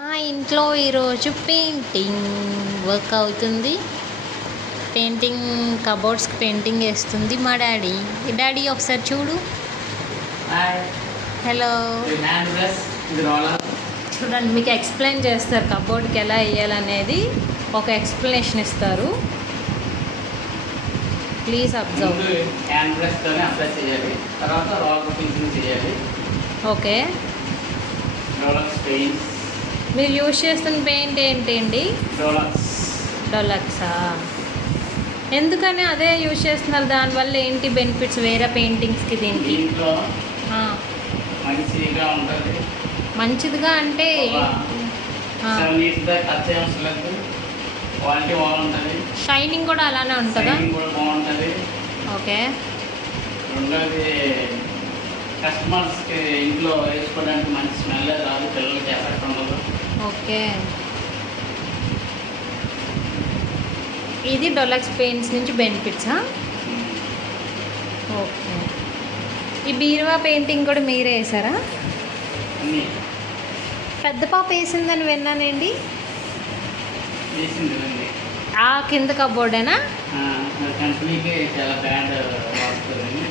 మా ఇంట్లో ఈరోజు పెయింటింగ్ వర్క్ అవుతుంది. పెయింటింగ్ కబోర్డ్స్కి పెయింటింగ్ వేస్తుంది మా డాడీ. డాడీ ఒకసారి చూడు. హలో. చూడండి, మీకు ఎక్స్ప్లెయిన్ చేస్తారు కబోర్డ్కి ఎలా వేయాలనేది. ఒక ఎక్స్ప్లెనేషన్ ఇస్తారు. Please observe. హ్యాండ్ బ్రష్తోనే అప్లై చేయాలి. తర్వాత రోలర్ పెయింటింగ్ చేయాలి. ఓకే. డోలక్స్ పెయింట్స్. మీరు యూజ్ చేస్తున్న పెయింట్ ఏంటండి? డోలక్సా? ఎందుకని అదే యూజ్ చేస్తున్నారు? దానివల్ల ఏంటి బెనిఫిట్స్ వేరే పెయింటింగ్స్కి దీనికి? దీంట్లో మంచిగా ఉంటుంది. మంచిదిగా అంటే క్వాలిటీ బాగుంటుంది. షైనింగ్ కూడా అలానే ఉంటుందా? కూడా బాగుంటుంది. ఓకే. రెండోది కస్టమర్స్కి ఇంట్లో వేసుకోవడానికి మంచి స్మెల్ రాదు, పిల్లలకి ఎఫెక్ట్ ఉండదు. ఓకే. ఇది డోలక్స్ పెయింట్స్ నుంచి బెనిఫిట్సా? ఓకే. ఈ బీరువా పెయింటింగ్ కూడా మీరే వేసారా? పెద్ద పాప వేసిందని విన్నానండి. ఆ కింద కబోర్డేనా? కంపెనీకి చాలా బ్రాండ్ వస్తుంది.